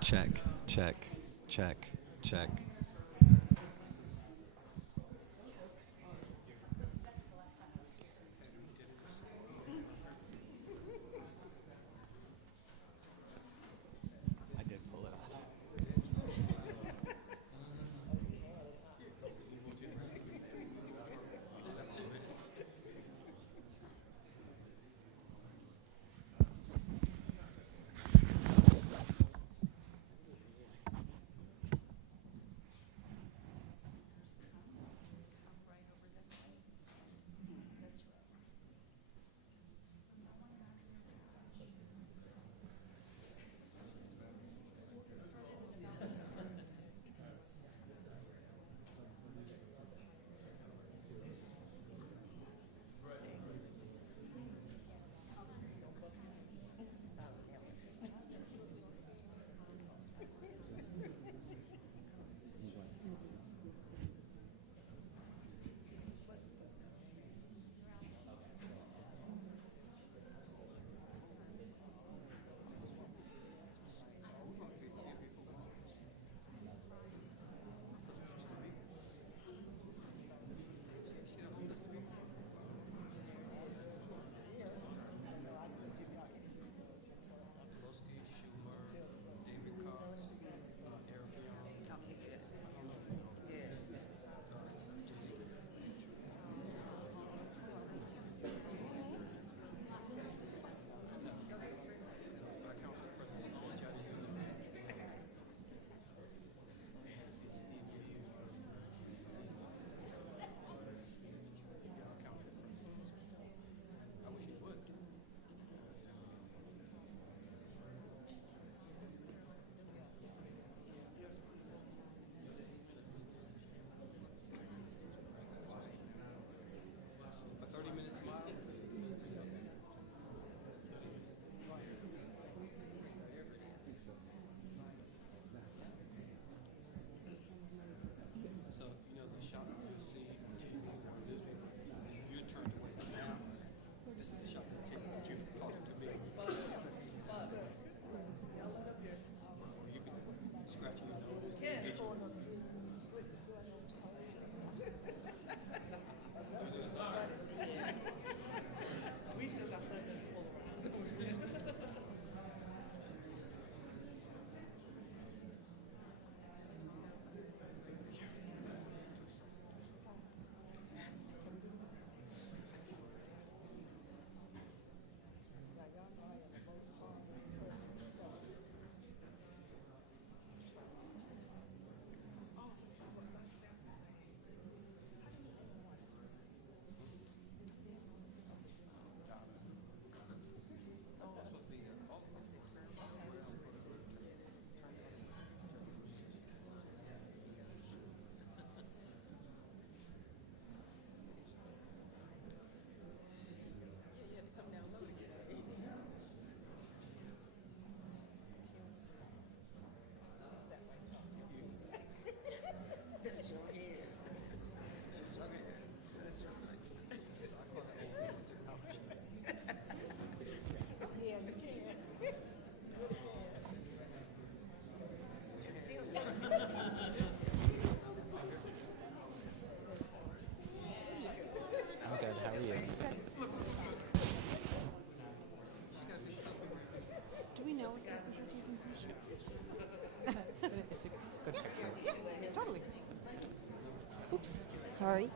Check, check, check, check. I did pull it off. I'm good. How are you? Do we know what campus you're taking this year? It's a good picture. Totally. Oops. Sorry.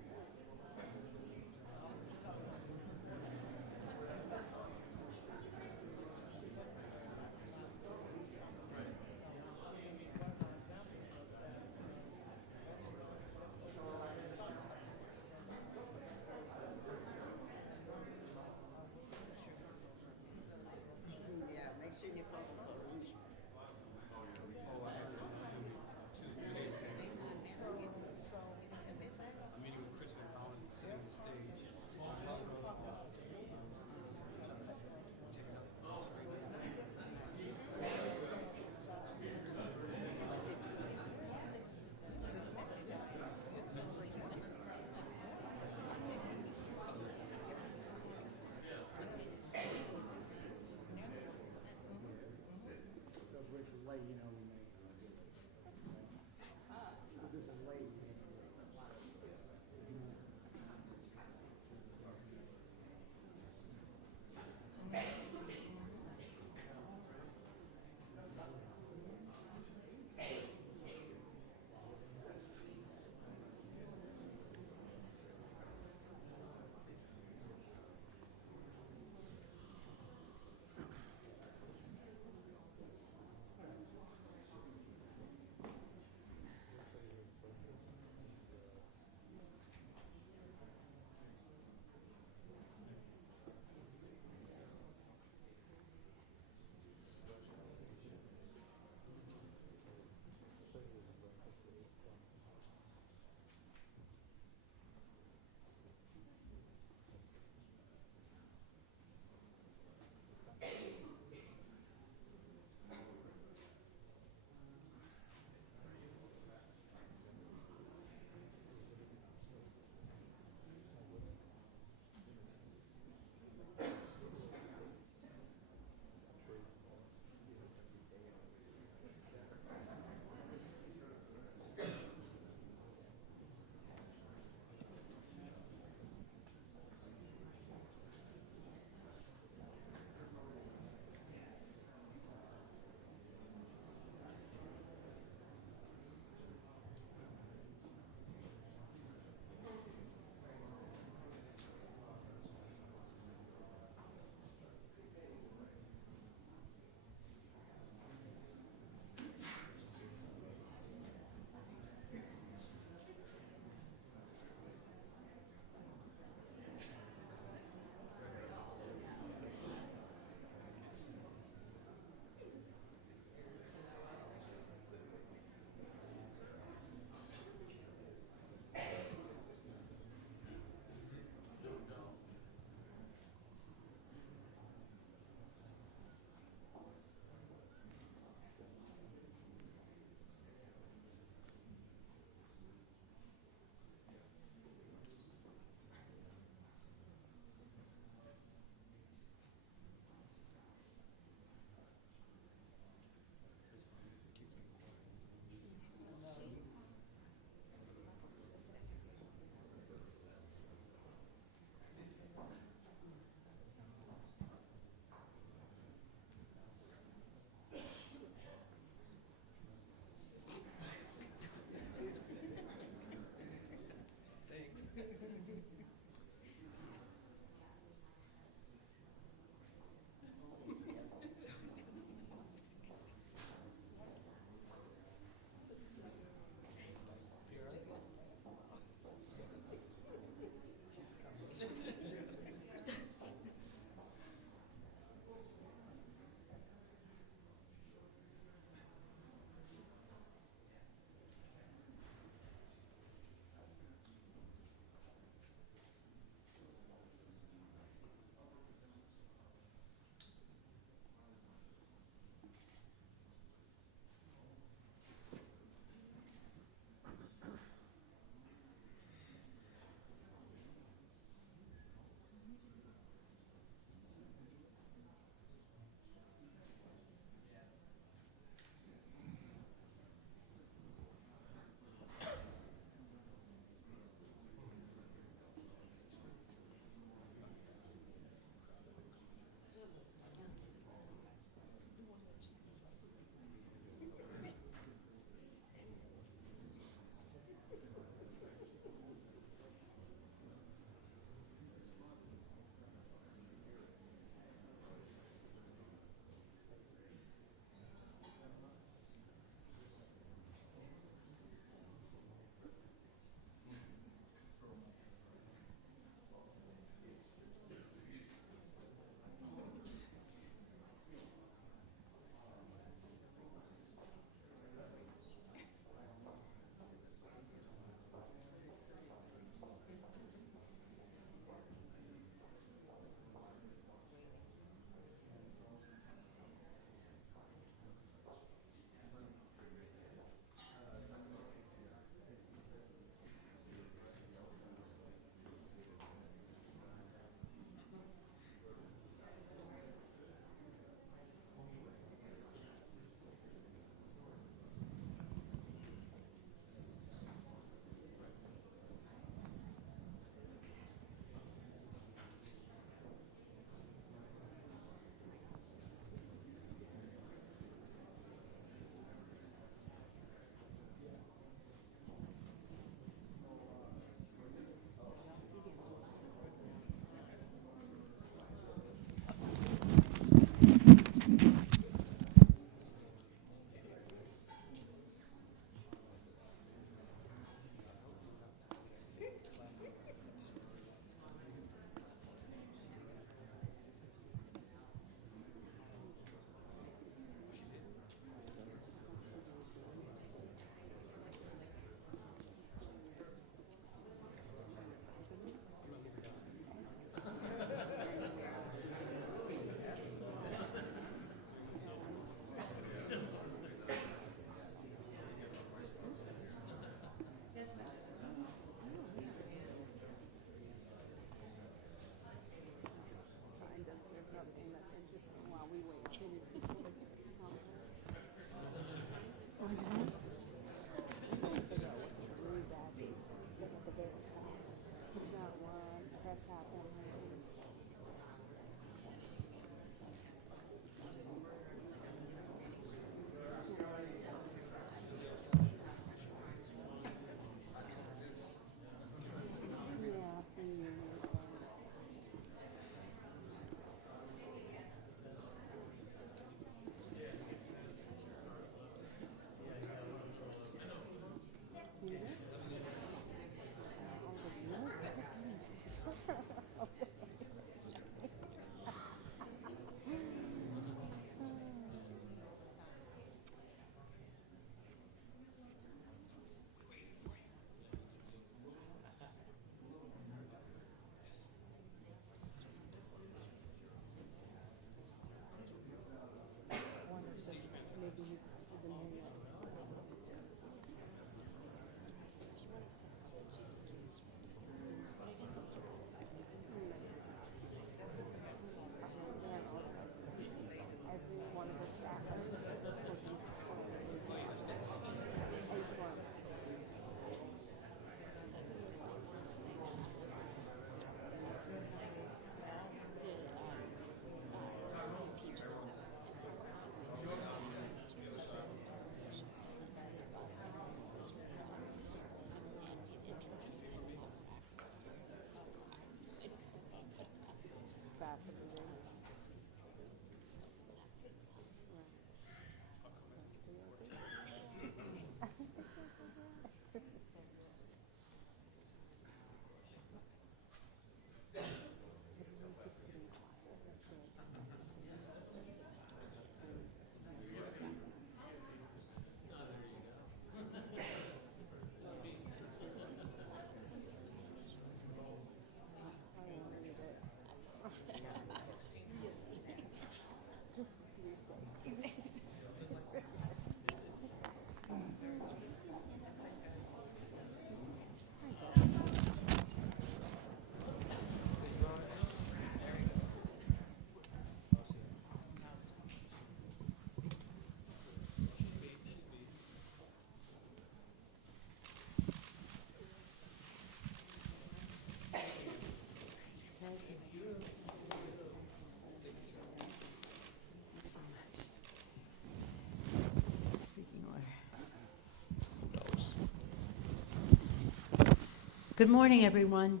Good morning, everyone.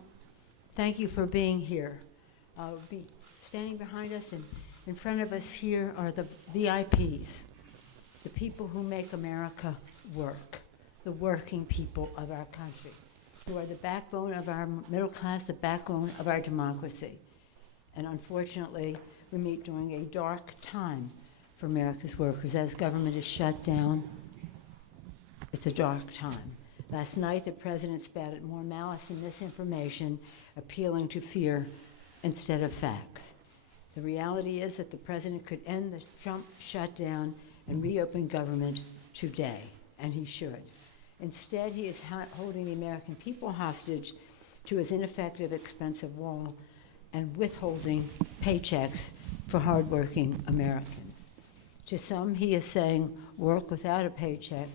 Thank you for being here. Be standing behind us and in front of us here are the VIPs, the people who make America work, the working people of our country, who are the backbone of our middle class, the backbone of our democracy. And unfortunately, we meet during a dark time for America's workers. As government is shut down, it's a dark time. Last night, the president spouted more malice and misinformation, appealing to fear instead of facts. The reality is that the president could end the Trump shutdown and reopen government today, and he should. Instead, he is holding the American people hostage to his ineffective, expensive wall and withholding paychecks for hardworking Americans. To some, he is saying, work without a paycheck.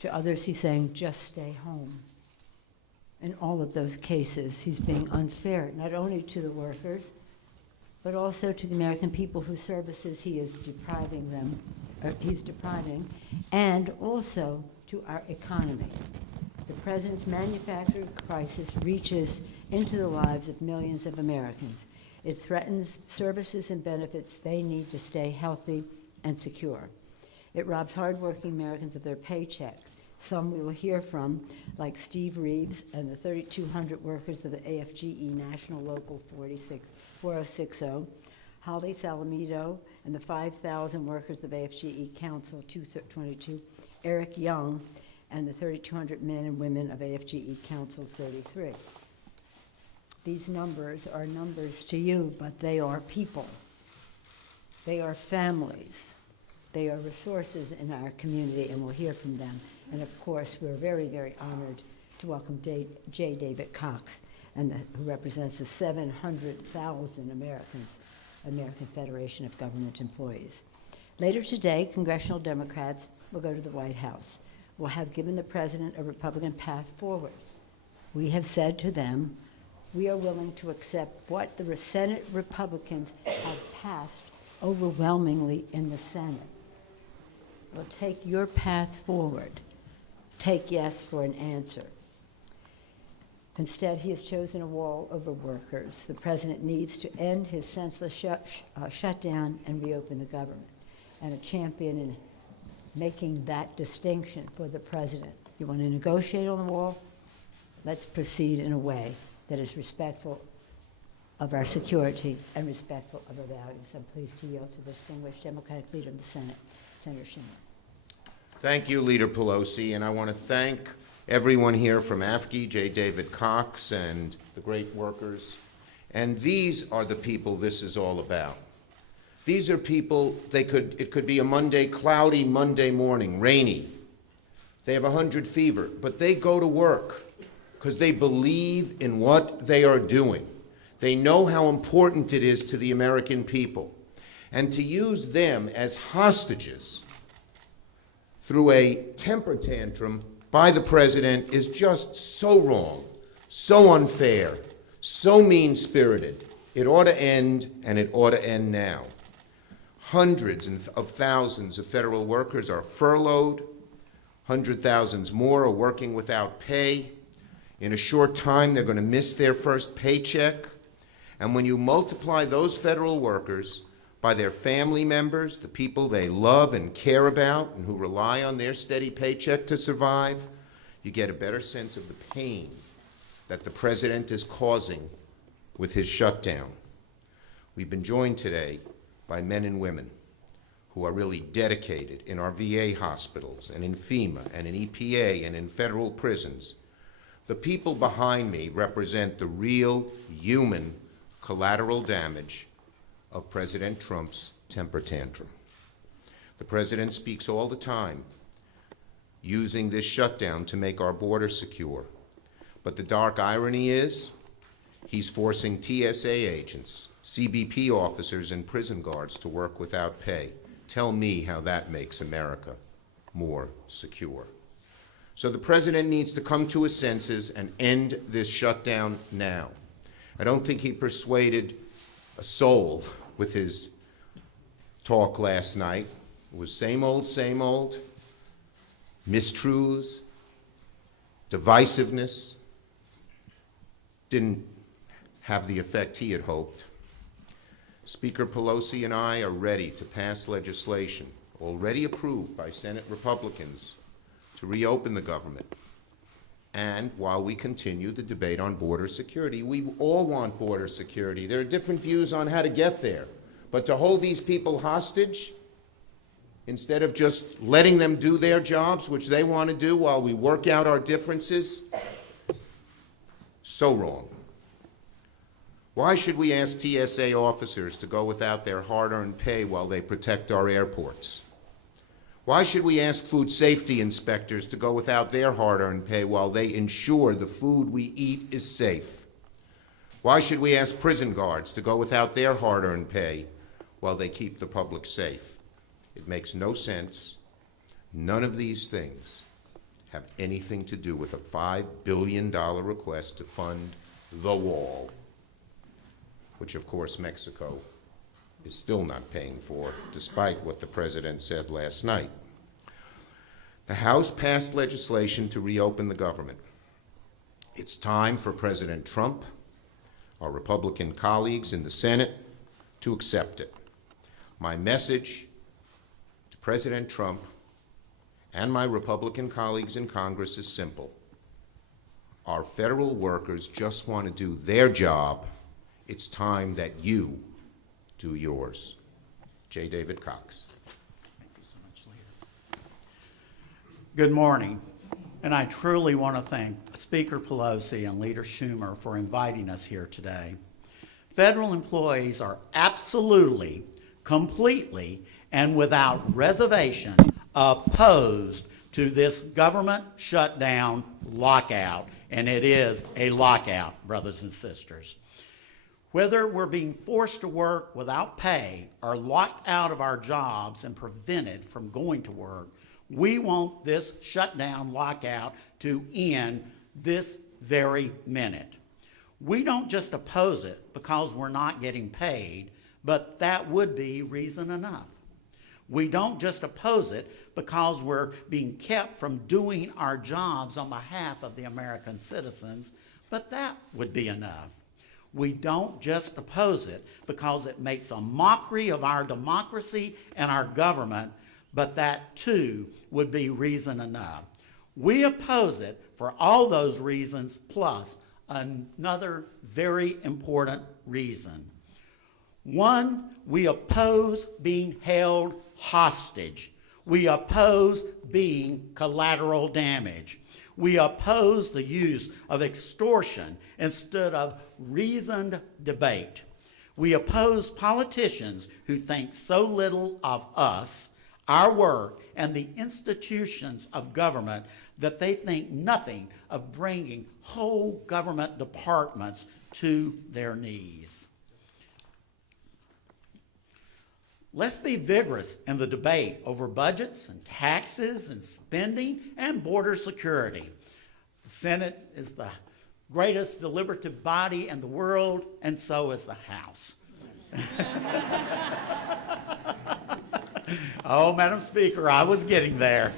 To others, he's saying, just stay home. In all of those cases, he's being unfair, not only to the workers, but also to the American people whose services he is depriving them, he's depriving, and also to our economy. The president's manufacturing crisis reaches into the lives of millions of Americans. It threatens services and benefits they need to stay healthy and secure. It robs hardworking Americans of their paychecks. Some we will hear from, like Steve Reeves and the 3,200 workers of the AFGE National Local 4060, Holly Salamito and the 5,000 workers of AFGE Council 222, Eric Young and the 3,200 men and women of AFGE Council 33. These numbers are numbers to you, but they are people. They are families. They are resources in our community, and we'll hear from them. And of course, we're very, very honored to welcome J. David Cox, who represents the 700,000 American Federation of Government Employees. Later today, congressional Democrats will go to the White House, will have given the president a Republican path forward. We have said to them, we are willing to accept what the Senate Republicans have passed overwhelmingly in the Senate. We'll take your path forward. Take yes for an answer. Instead, he has chosen a wall over workers. The president needs to end his senseless shutdown and reopen the government. And a champion in making that distinction for the president. You want to negotiate on the wall? Let's proceed in a way that is respectful of our security and respectful of our values. I'm pleased to yield to the distinguished Democratic leader of the Senate, Senator Schumer. Thank you, Leader Pelosi, and I want to thank everyone here from AFSCME, J. David Cox, and the great workers. And these are the people this is all about. These are people, it could be a Monday, cloudy Monday morning, rainy. They have 100 fever, but they go to work because they believe in what they are doing. They know how important it is to the American people. And to use them as hostages through a temper tantrum by the president is just so wrong, so unfair, so mean-spirited. It ought to end, and it ought to end now. Hundreds of thousands of federal workers are furloughed. 100,000 more are working without pay. In a short time, they're going to miss their first paycheck. And when you multiply those federal workers by their family members, the people they love and care about and who rely on their steady paycheck to survive, you get a better sense of the pain that the president is causing with his shutdown. We've been joined today by men and women who are really dedicated in our VA hospitals and in FEMA and in EPA and in federal prisons. The people behind me represent the real human collateral damage of President Trump's temper tantrum. The president speaks all the time using this shutdown to make our border secure. But the dark irony is he's forcing TSA agents, CBP officers, and prison guards to work without pay. Tell me how that makes America more secure. So the president needs to come to his senses and end this shutdown now. I don't think he persuaded a soul with his talk last night. It was same old, mistruths, divisiveness. Didn't have the effect he had hoped. Speaker Pelosi and I are ready to pass legislation, already approved by Senate Republicans, to reopen the government. And while we continue the debate on border security, we all want border security. There are different views on how to get there. But to hold these people hostage, instead of just letting them do their jobs, which they want to do while we work out our differences, so wrong. Why should we ask TSA officers to go without their hard-earned pay while they protect our airports? Why should we ask food safety inspectors to go without their hard-earned pay while they ensure the food we eat is safe? Why should we ask prison guards to go without their hard-earned pay while they keep the public safe? It makes no sense. None of these things have anything to do with a $5 billion request to fund the wall, which of course Mexico is still not paying for, despite what the president said last night. The House passed legislation to reopen the government. It's time for President Trump, our Republican colleagues in the Senate, to accept it. My message to President Trump and my Republican colleagues in Congress is simple. Our federal workers just want to do their job. It's time that you do yours. J. David Cox. Thank you so much, Leader. Good morning, and I truly want to thank Speaker Pelosi and Leader Schumer for inviting us here today. Federal employees are absolutely, completely, and without reservation opposed to this government shutdown lockout, and it is a lockout, brothers and sisters. Whether we're being forced to work without pay or locked out of our jobs and prevented from going to work, We want this shutdown lockout to end this very minute. We don't just oppose it because we're not getting paid, but that would be reason enough. We don't just oppose it because we're being kept from doing our jobs on behalf of the American citizens, but that would be enough. We don't just oppose it because it makes a mockery of our democracy and our government, but that too would be reason enough. We oppose it for all those reasons plus another very important reason. One, we oppose being held hostage. We oppose being collateral damage. We oppose the use of extortion instead of reasoned debate. We oppose politicians who think so little of us, our work, and the institutions of government that they think nothing of bringing whole government departments to their knees. Let's be vigorous in the debate over budgets and taxes and spending and border security. The Senate is the greatest deliberative body in the world, and so is the House. Oh, Madam Speaker, I was getting there.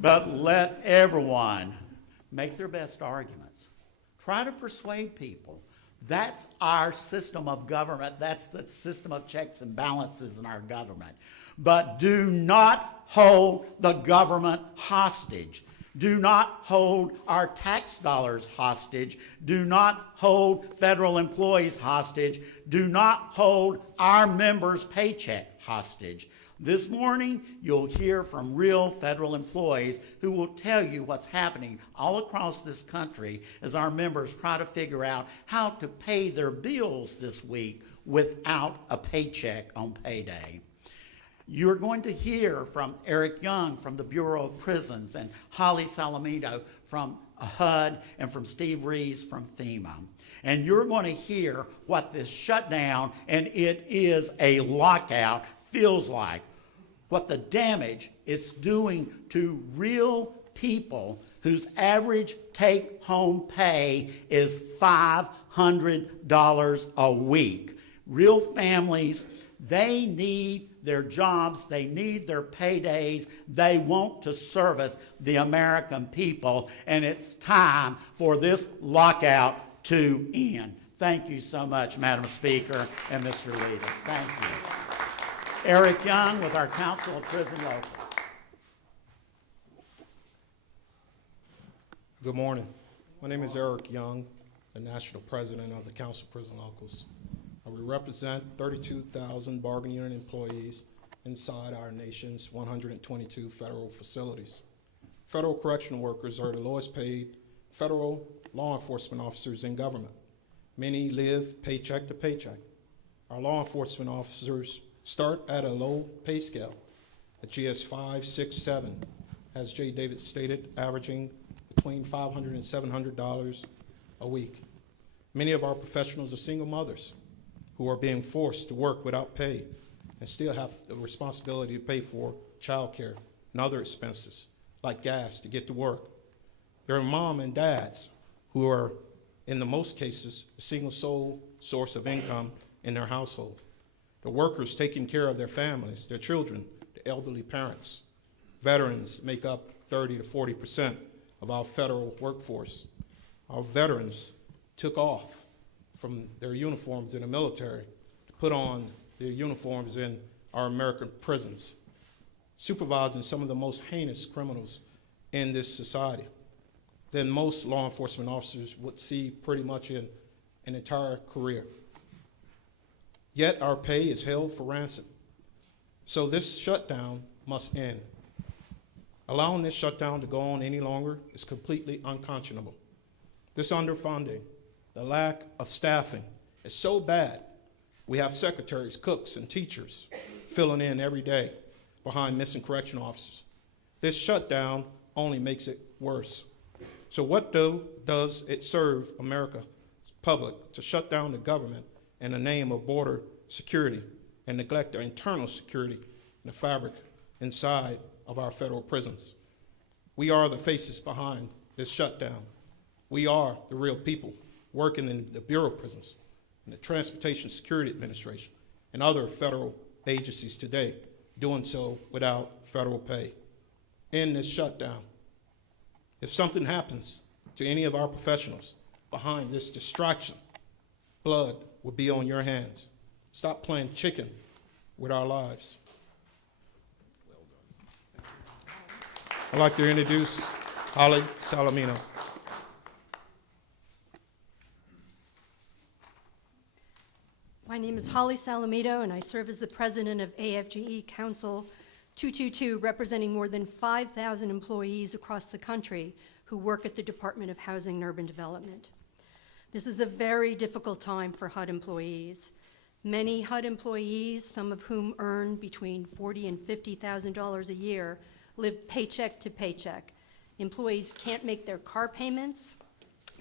But let everyone make their best arguments. Try to persuade people. That's our system of government. That's the system of checks and balances in our government. But do not hold the government hostage. Do not hold our tax dollars hostage. Do not hold federal employees hostage. Do not hold our members' paycheck hostage. This morning, you'll hear from real federal employees who will tell you what's happening all across this country as our members try to figure out how to pay their bills this week without a paycheck on payday. You're going to hear from Eric Young from the Bureau of Prisons and Holly Salamito from HUD and from Steve Reeves from FEMA. And you're going to hear what this shutdown, and it is a lockout, feels like, what the damage it's doing to real people whose average take-home pay is $500 a week. Real families, they need their jobs, they need their paydays, they want to service the American people, and it's time for this lockout to end. Thank you so much, Madam Speaker and Mr. Leader. Thank you. Eric Young with our Council of Prison Locals. Good morning. My name is Eric Young, the National President of the Council of Prison Locals. We represent 32,000 bargaining unit employees inside our nation's 122 federal facilities. Federal correctional workers are the lowest paid federal law enforcement officers in government. Many live paycheck to paycheck. Our law enforcement officers start at a low pay scale, a GS 5, 6, 7, as J. David stated, averaging between $500 and $700 a week. Many of our professionals are single mothers who are being forced to work without pay and still have the responsibility to pay for child care and other expenses like gas to get to work. There are mom and dads who are, in the most cases, a single sole source of income in their household. The workers taking care of their families, their children, the elderly parents. Veterans make up 30 to 40% of our federal workforce. Our veterans took off from their uniforms in the military to put on their uniforms in our American prisons, supervising some of the most heinous criminals in this society than most law enforcement officers would see pretty much in an entire career. Yet our pay is held for ransom. So this shutdown must end. Allowing this shutdown to go on any longer is completely unconscionable. This underfunding, the lack of staffing is so bad, we have secretaries, cooks, and teachers filling in every day behind missing correctional officers. This shutdown only makes it worse. So what does it serve America's public to shut down the government in the name of border security and neglect their internal security and the fabric inside of our federal prisons. We are the faces behind this shutdown. We are the real people working in the Bureau of Prisons, in the Transportation Security Administration, and other federal agencies today, doing so without federal pay. In this shutdown, if something happens to any of our professionals behind this distraction, blood will be on your hands. Stop playing chicken with our lives. I'd like to introduce Holly Salamino. My name is Holly Salamito, and I serve as the president of AFGE Council 222, representing more than 5,000 employees across the country who work at the Department of Housing and Urban Development. This is a very difficult time for HUD employees. Many HUD employees, some of whom earn between $40,000 and $50,000 a year, live paycheck to paycheck. Employees can't make their car payments.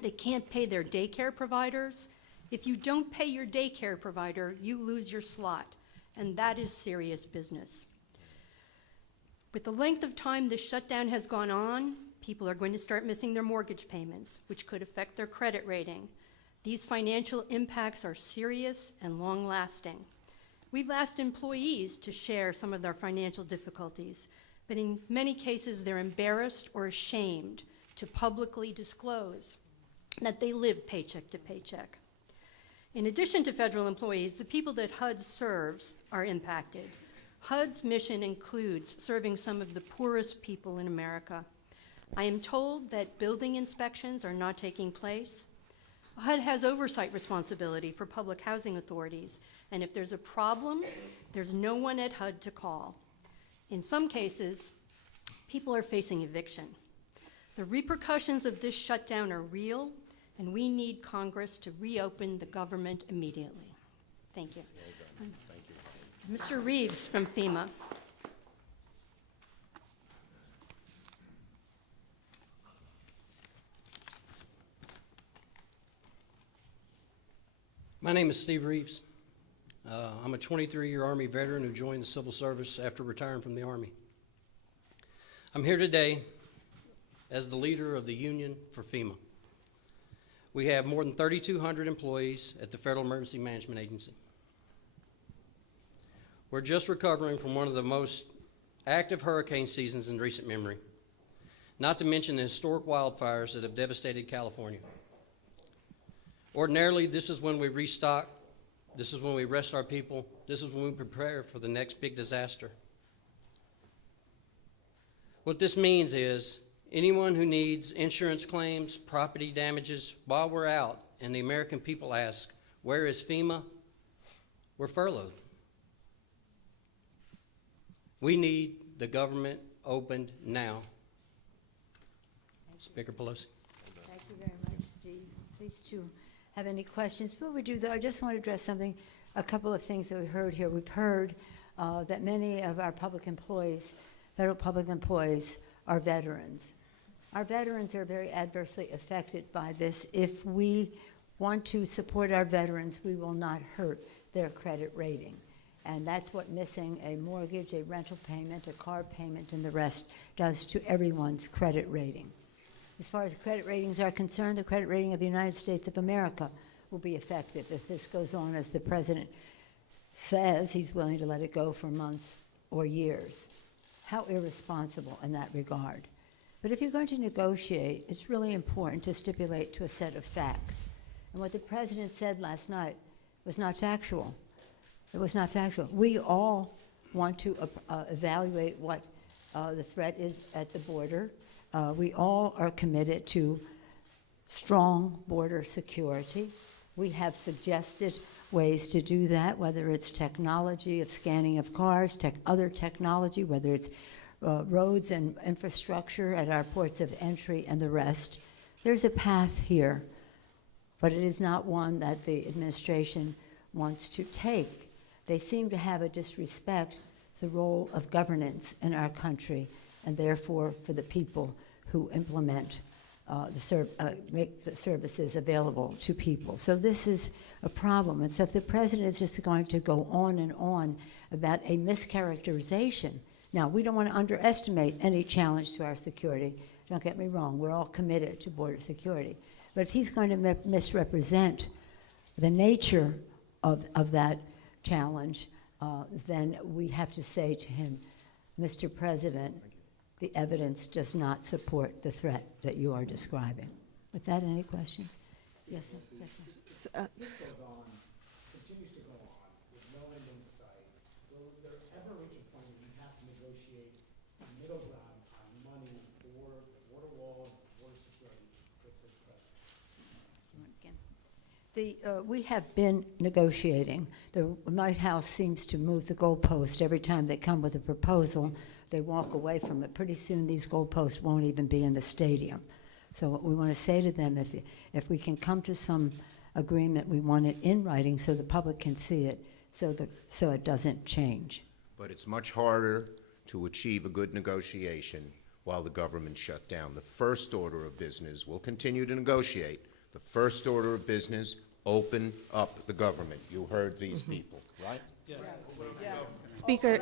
They can't pay their daycare providers. If you don't pay your daycare provider, you lose your slot, and that is serious business. With the length of time this shutdown has gone on, people are going to start missing their mortgage payments, which could affect their credit rating. These financial impacts are serious and long-lasting. We've asked employees to share some of their financial difficulties, but in many cases they're embarrassed or ashamed to publicly disclose that they live paycheck to paycheck. In addition to federal employees, the people that HUD serves are impacted. HUD's mission includes serving some of the poorest people in America. I am told that building inspections are not taking place. HUD has oversight responsibility for public housing authorities, and if there's a problem, there's no one at HUD to call. In some cases, people are facing eviction. The repercussions of this shutdown are real, and we need Congress to reopen the government immediately. Thank you. Well done. Thank you. Mr. Reeves from FEMA. My name is Steve Reeves. I'm a 23-year Army veteran who joined the civil service after retiring from the Army. I'm here today as the leader of the union for FEMA. We have more than 3,200 employees at the Federal Emergency Management Agency. We're just recovering from one of the most active hurricane seasons in recent memory, not to mention the historic wildfires that have devastated California. Ordinarily, this is when we restock, this is when we rest our people, this is when we prepare for the next big disaster. What this means is anyone who needs insurance claims, property damages while we're out, and the American people ask, where is FEMA? We're furloughed. We need the government opened now. Speaker Pelosi. Thank you very much, Steve. Please to have any questions. Before we do, though, I just want to address something, a couple of things that we heard here. We've heard that many of our public employees, federal public employees, are veterans. Our veterans are very adversely affected by this. If we want to support our veterans, we will not hurt their credit rating. And that's what missing a mortgage, a rental payment, a car payment, and the rest does to everyone's credit rating. As far as credit ratings are concerned, the credit rating of the United States of America will be affected if this goes on as the president says he's willing to let it go for months or years. How irresponsible in that regard. But if you're going to negotiate, it's really important to stipulate to a set of facts. And what the president said last night was not factual. It was not factual. We all want to evaluate what the threat is at the border. We all are committed to strong border security. We have suggested ways to do that, whether it's technology of scanning of cars, other technology, whether it's roads and infrastructure at our ports of entry and the rest. There's a path here, but it is not one that the administration wants to take. They seem to have a disrespect for the role of governance in our country, and therefore for the people who implement make the services available to people. So this is a problem. And so if the president is just going to go on and on about a mischaracterization, now we don't want to underestimate any challenge to our security. Don't get me wrong, we're all committed to border security. But if he's going to misrepresent the nature of that challenge, then we have to say to him, Mr. President, the evidence does not support the threat that you are describing. With that, any questions? Yes, sir. Yes, sir. This goes on, continues to go on, with no end in sight. Will there ever reach a point where you have to negotiate a middle ground on money for the border wall and border security with this president? We have been negotiating. The White House seems to move the goalpost every time they come with a proposal. They walk away from it. Pretty soon these goalposts won't even be in the stadium. So what we want to say to them, if we can come to some agreement, we want it in writing so the public can see it, so it doesn't change. But it's much harder to achieve a good negotiation while the government's shut down. The first order of business, we'll continue to negotiate. The first order of business, open up the government. You heard these people, right? Speaker,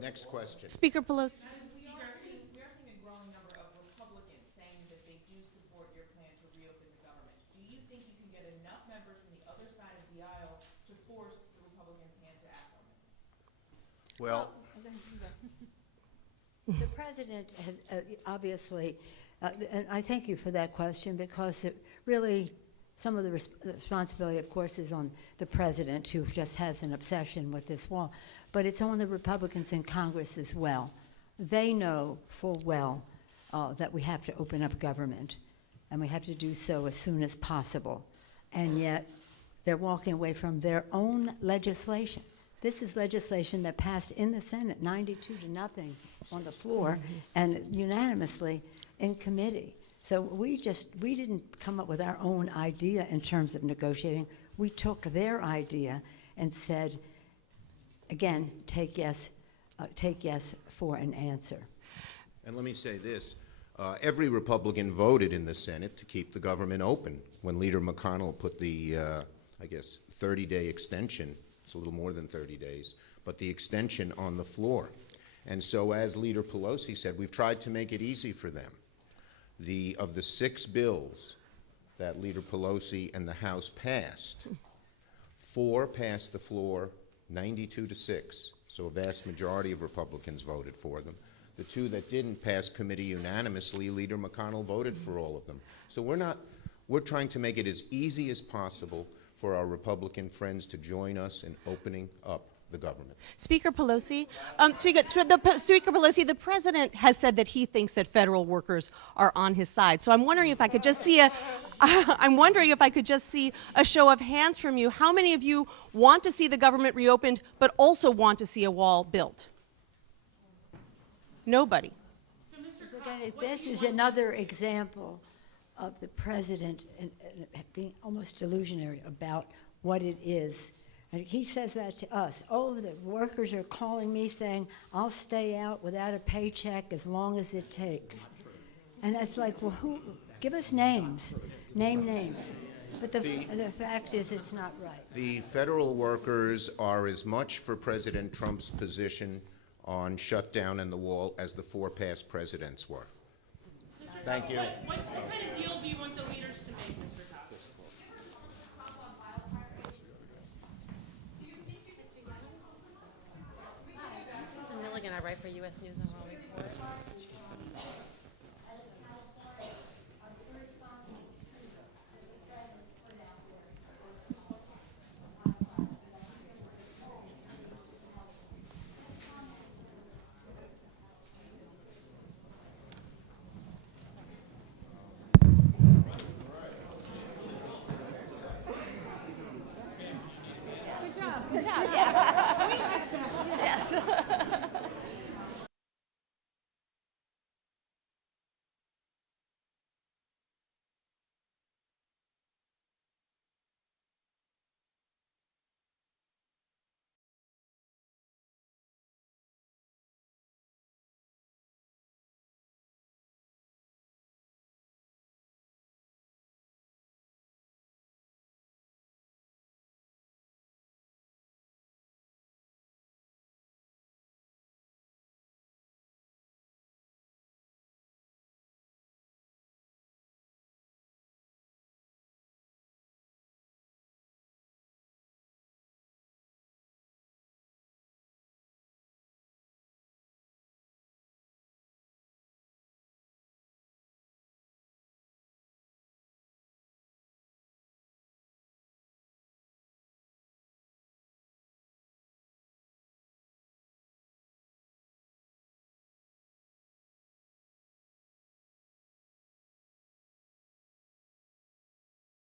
Next question. Speaker Pelosi. We are seeing a growing number of Republicans saying that they do support your plan to reopen the government. Do you think you can get enough members from the other side of the aisle to force the Republicans' hand to act on this? Well, The president has obviously, and I thank you for that question, because it really, some of the responsibility, of course, is on the president, who just has an obsession with this wall, but it's on the Republicans in Congress as well. They know full well that we have to open up government, and we have to do so as soon as possible, and yet they're walking away from their own legislation. This is legislation that passed in the Senate, 92-0 on the floor, and unanimously in committee. So we didn't come up with our own idea in terms of negotiating. We took their idea and said, again, take yes for an answer. and let me say this. Every Republican voted in the Senate to keep the government open. When Leader McConnell put the, I guess, 30-day extension, it's a little more than 30 days, but the extension on the floor. And so, as Leader Pelosi said, we've tried to make it easy for them. Of the 6 bills that Leader Pelosi and the House passed, 4 passed the floor 92-6, so a vast majority of Republicans voted for them. The 2 that didn't pass committee unanimously, Leader McConnell voted for all of them. So we're trying to make it as easy as possible for our Republican friends to join us in opening up the government. Speaker Pelosi, Speaker Pelosi, the president has said that he thinks that federal workers are on his side. So I'm wondering if I could just see a show of hands from you. How many of you want to see the government reopened, but also want to see a wall built? Nobody. So again, this is another example of the president being almost delusionary about what it is. And he says that to us. Oh, the workers are calling me saying, I'll stay out without a paycheck as long as it takes. And it's like, well, give us names. Name names. But the fact is, it's not right. The federal workers are as much for President Trump's position on shutdown and the wall as the 4 past presidents were. Thank you. What kind of deal do you want the leaders to make, Mr. Cox? Susan Milligan, I write for U.S. News and World Report.